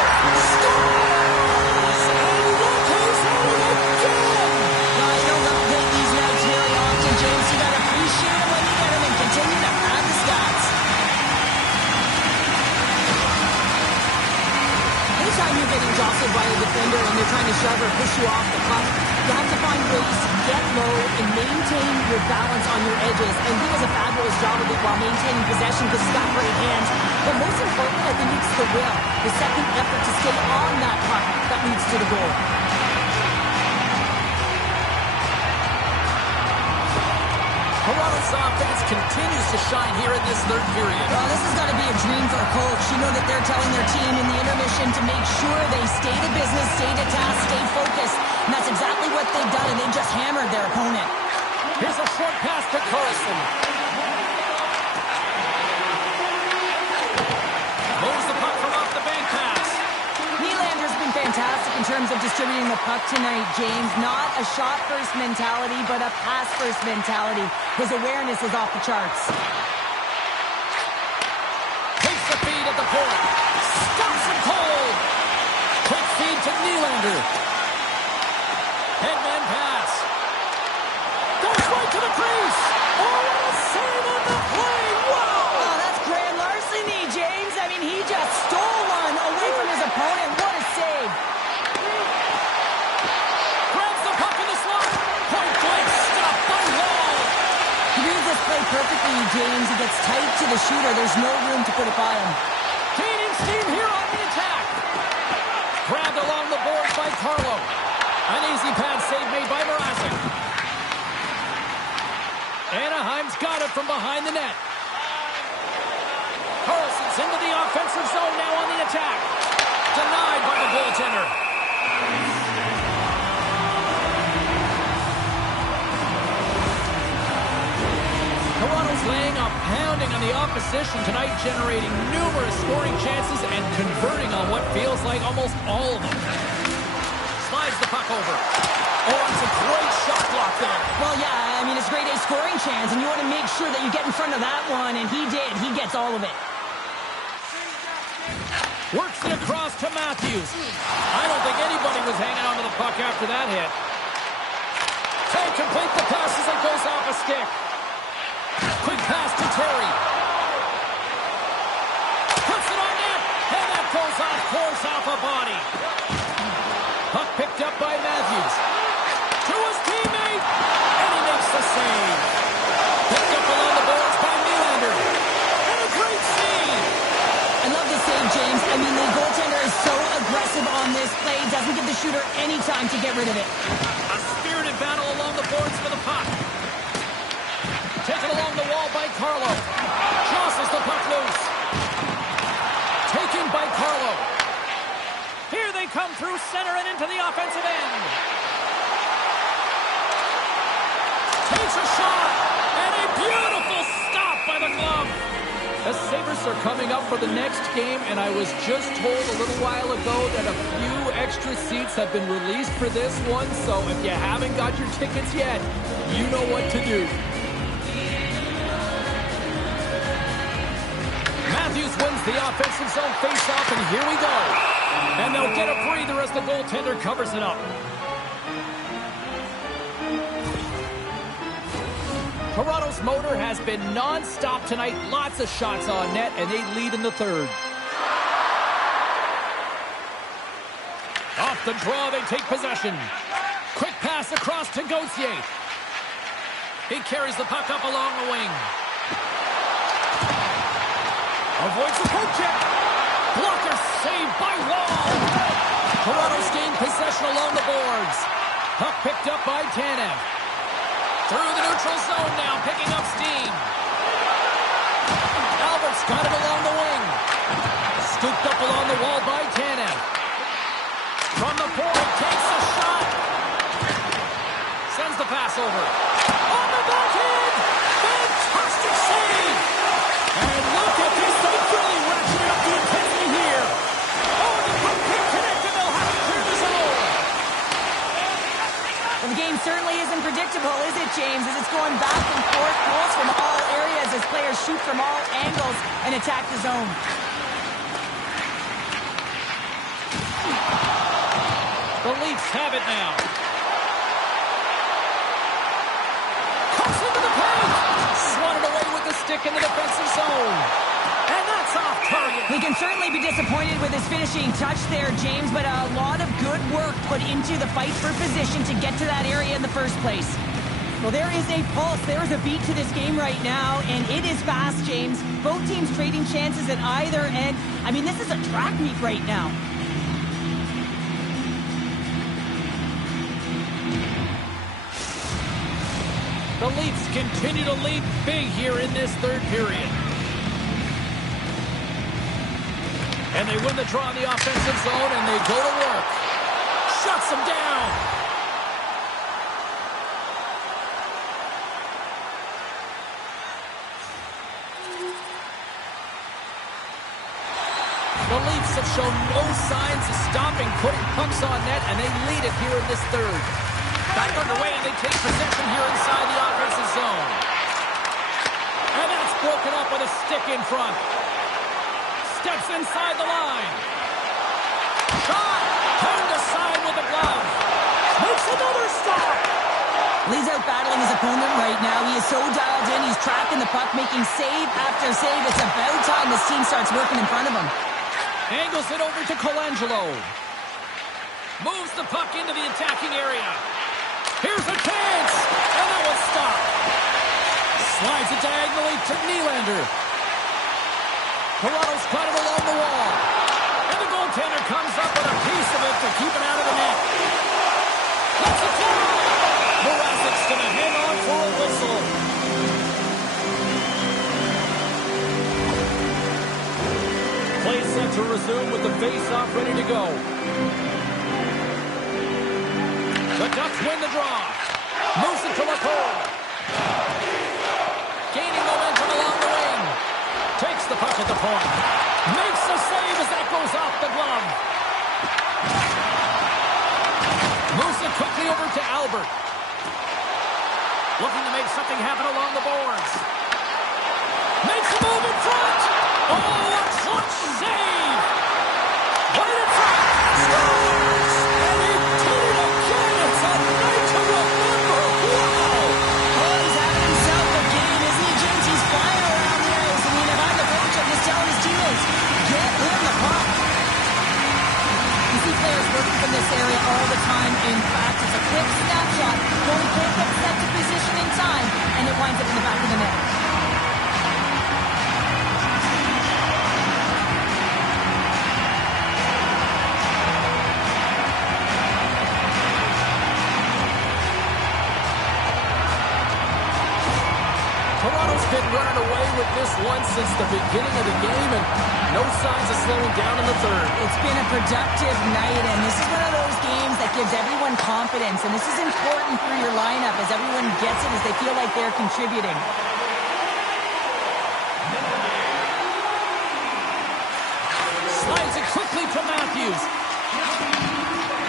Scores! And look who's surrounded by a defender and they're trying to shove or push you off the puck, you have to find ways to get low and maintain your balance on your edges. And he does a fabulous job of it while maintaining possession because he's got great hands. But most importantly, I think it's the will, the second effort to stay on that puck that leads to the goal. Toronto's offense continues to shine here in this third period. Well, this has got to be a dream for a coach. You know that they're telling their team in the intermission to make sure they stay to business, stay to task, stay focused. And that's exactly what they've done, and they've just hammered their opponent. Here's a short pass to Carlson. Moves the puck from off the bank pass. Nylander's been fantastic in terms of distributing the puck tonight, James. Not a shot-first mentality, but a pass-first mentality. His awareness is off the charts. Takes the feed at the point. Stops him cold. Quick feed to Nylander. Headman pass. Goes right to the crease. Oh, what a save on the play. Wow. Oh, that's grand larceny, James. I mean, he just stole one away from his opponent. What a save. Grabs the puck in the slot. Point blank stop by Wall. He reads this play perfectly, James. He gets tight to the shooter. There's no room to put it by him. Gaining steam here on the attack. Grabbed along the boards by Carlo. An easy pad save made by Mrazek. Anaheim's got it from behind the net. Carlson's into the offensive zone now on the attack. Denied by the goaltender. Toronto's laying a pounding on the opposition tonight, generating numerous scoring chances and converting on what feels like almost all of them. Slides the puck over. Oh, it's a great shot block there. Well, yeah, I mean, it's a grade A scoring chance, and you want to make sure that you get in front of that one, and he did. He gets all of it. Works it across to Matthews. I don't think anybody was hanging on to the puck after that hit. Can't complete the pass as it goes off a stick. Quick pass to Terry. Puts it on net, and that goes off, force off a body. Puck picked up by Matthews. To his teammate, and he makes the save. Picked up along the boards by Nylander. And a great save. I love this save, James. I mean, the goaltender is so aggressive on this play. Doesn't give the shooter any time to get rid of it. A spirited battle along the boards for the puck. Taken along the wall by Carlo. Jostles the puck loose. Taken by Carlo. Here they come through center and into the offensive end. Takes a shot. And a beautiful stop by the glove. The Sabres are coming up for the next game, and I was just told a little while ago that a few extra seats have been released for this one, so if you haven't got your tickets yet, you know what to do. Matthews wins the offensive zone faceoff, and here we go. And they'll get a breather as the goaltender covers it up. Toronto's motor has been non-stop tonight. Lots of shots on net, and they lead in the third. Off the draw, they take possession. Quick pass across to Gauthier. He carries the puck up along the wing. Avoids the poke check. Blocker saved by Wall. Toronto's gained possession along the boards. Puck picked up by Tanev. Through the neutral zone now, picking up steam. Albert's got it along the wing. Scooped up along the wall by Tanev. From the point, takes a shot. Sends the pass over. On the backhand! Fantastic save! And look at this, they're really ratcheting up the intensity here. Oh, the puck can't connect, and they'll have to clear the zone. Well, the game certainly isn't predictable, is it, James? As it's going back and forth, goals from all areas as players shoot from all angles and attack the zone. The Leafs have it now. Cuts into the paint. Swatted away with the stick in the defensive zone. And that's off target. He can certainly be disappointed with his finishing touch there, James, but a lot of good work put into the fight for position to get to that area in the first place. Well, there is a pulse, there is a beat to this game right now, and it is fast, James. Both teams trading chances at either end. I mean, this is a track meet right now. The Leafs continue to lead big here in this third period. And they win the draw in the offensive zone, and they go to work. Shuts them down. The Leafs have shown no signs of stopping putting pucks on net, and they lead it here in this third. Back underway, and they take possession here inside the offensive zone. And that's broken up with a stick in front. Steps inside the line. Shot! Turned aside with the glove. Makes another stop! Lee's out battling his opponent right now. He is so dialed in. He's tracking the puck, making save after save. It's about time this team starts working in front of him. Angles it over to Colangelo. Moves the puck into the attacking area. Here's a chance! And that was stopped. Slides it diagonally to Nylander. Toronto's got it along the wall. And the goaltender comes up with a piece of it to keep it out of the net. Let's it fly! Morasic's going to hang on for a whistle. Play set to resume with the face-off ready to go. The Ducks win the draw. Moves it to Lacroix. Gaining momentum along the wing. Takes the puck at the point. Makes the save as that goes off the glove. Moves it quickly over to Albert. Looking to make something happen along the boards. Makes a move in front. Oh, a clutch save. Right in front. Scores! And he did it again. It's a night to remember. Wow. Oh, he's having himself a game, isn't he, James? He's flying around the ice. I mean, if I'm the coach, I'm just telling his teammates, get him the puck. You see players working from this area all the time. In fact, it's a quick snapshot. Goalie can't get set to position in time, and it winds up in the back of the net. Toronto's been running away with this one since the beginning of the game, and no signs of slowing down in the third. It's been a productive night, and this is one of those games that gives everyone confidence, and this is important for your lineup as everyone gets it, as they feel like they're contributing. Slides it quickly to Matthews.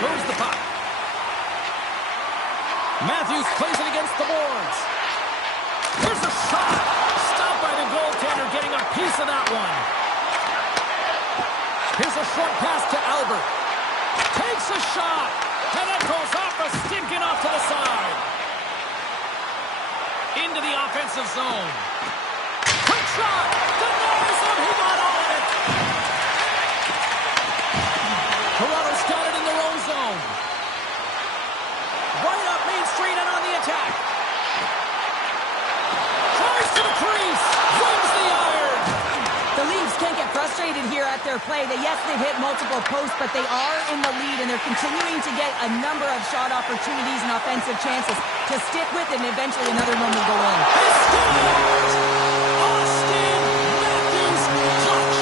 Moves the puck. Matthews plays it against the boards. Here's a shot. Stopped by the goaltender, getting a piece of that one. Here's a short pass to Albert. Takes a shot. And that goes off a stick and off to the side. Into the offensive zone. Quick shot. Denies him. He got all of it. Toronto's got it in their own zone. Right up Main Street and on the attack. Tries to the crease. Wins the iron. The Leafs can't get frustrated here at their play. Yes, they've hit multiple posts, but they are in the lead, and they're continuing to get a number of shot opportunities and offensive chances to stick with it, and eventually another one will go in. He scores! Austin Matthews clutch.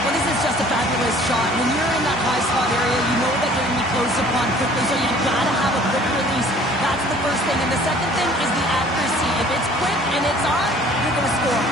Well, this is just a fabulous shot. When you're in that high slot area, you know that you're going to be close upon quickly, so you got to have a quick release. That's the first thing. And the second thing is the accuracy. If it's quick and it's on, you're going to score.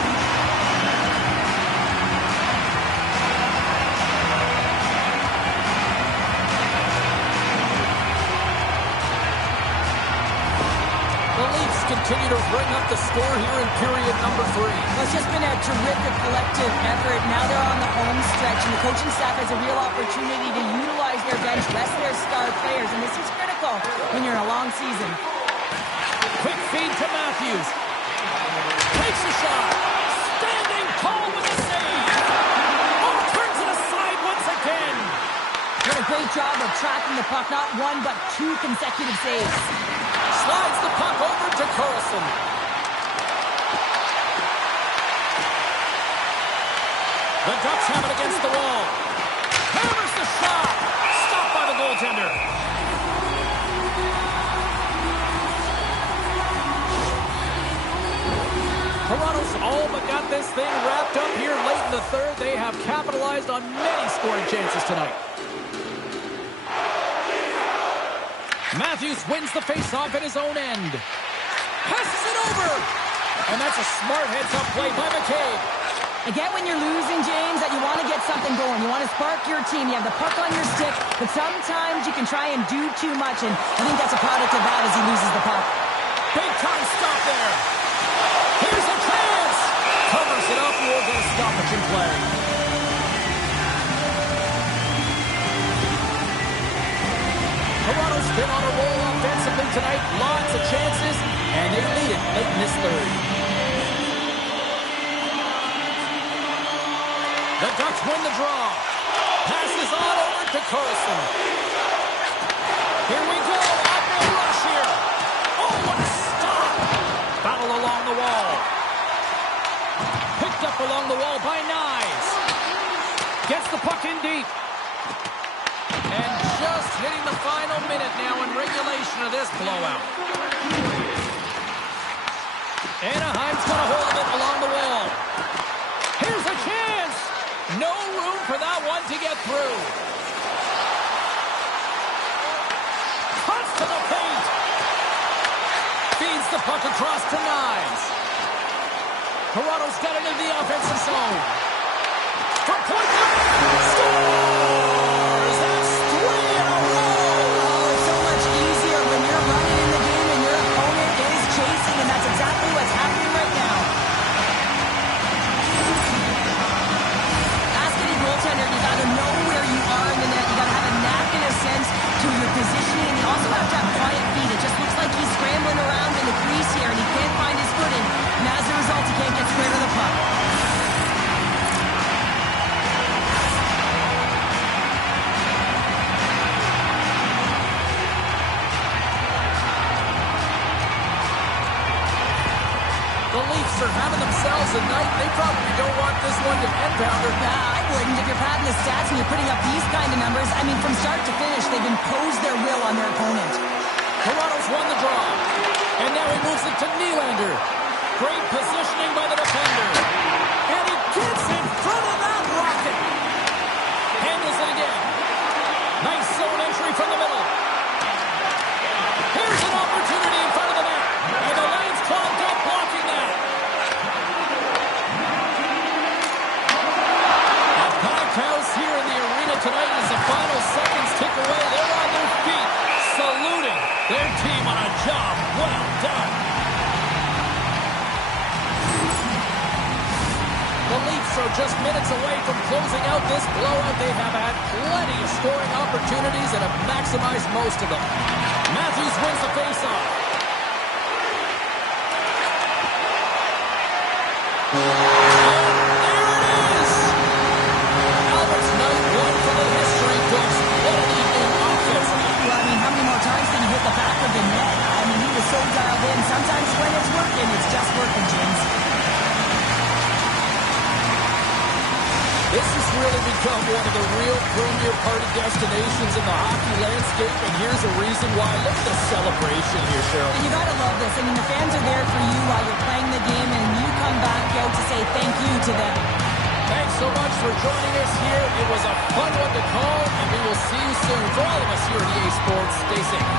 The Leafs continue to bring up the score here in period number 3. Well, it's just been a terrific collective effort. Now they're on the home stretch, and the coaching staff has a real opportunity to utilize their bench rest their star players, and this is critical when you're in a long season. Quick feed to Matthews. Takes a shot. Standing tall with a save. Oh, turns it aside once again. Did a great job of tracking the puck. Not one, but two consecutive saves. Slides the puck over to Carlson. The Ducks have it against the wall. Hammers the shot. Stopped by the goaltender. Toronto's all but got this thing wrapped up here late in the third. They have capitalized on many scoring chances tonight. Matthews wins the faceoff at his own end. Passes it over. And that's a smart heads-up play by McCabe. I get when you're losing, James, that you want to get something going. You want to spark your team. You have the puck on your stick, but sometimes you can try and do too much, and I think that's a product of that as he loses the puck. Big time stop there. Here's a chance. Covers it up. We'll get a stoppage in play. Toronto's been on a roll offensively tonight. Lots of chances, and they lead it late in this third. The Ducks win the draw. Passes on over to Carlson. Here we go. Admiral rush here. Oh, what a stop. Battle along the wall. Picked up along the wall by Nyes. Gets the puck in deep. And just hitting the final minute now in regulation of this blowout. Anaheim's got a hold of it along the wall. Here's a chance. No room for that one to get through. Cuts to the paint. Feeds the puck across to Nyes. Toronto's got it in the offensive zone. From point blank. Scores! That's 3 in a row. Oh, it's so much easier when you're running in the game and your opponent is chasing, and that's exactly what's happening right now. Ask any goaltender, you got to know where you are in the net. You got to have a knack in a sense to your positioning, and you also have to have quiet feet. It just looks like he's scrambling around in the crease here, and he can't find his footing, and as a result, he can't get square to the puck. The Leafs are having themselves a night. They probably don't want this one to end, Pounder. Nah, I wouldn't. If you're padding the stats and you're putting up these kind of numbers, I mean, from start to finish, they've imposed their will on their opponent. Toronto's won the draw. And now he moves it to Nylander. Great positioning by the defender. And he gets in front of that rocket. Handles it again. Nice zone entry from the middle. Here's an opportunity in front of the net. And the lane's clogged up, blocking that. A packed house here in the arena tonight as the final seconds tick away. They're on their feet, saluting their team on a job well done. The Leafs are just minutes away from closing out this blowout. They have had plenty of scoring opportunities and have maximized most of them. Matthews wins the faceoff. So dialed in. Sometimes when it's working, it's just working, James. This has really become one of the real premier party destinations in the hockey landscape, and here's a reason why. Look at the celebration here, Cheryl. And you gotta love this. I mean, the fans are there for you while you're playing the game, and you come back out to say thank you to them. Thanks so much for joining us here. It was a fun one to call, and we will see you soon. For all of us here at EA Sports, stay safe.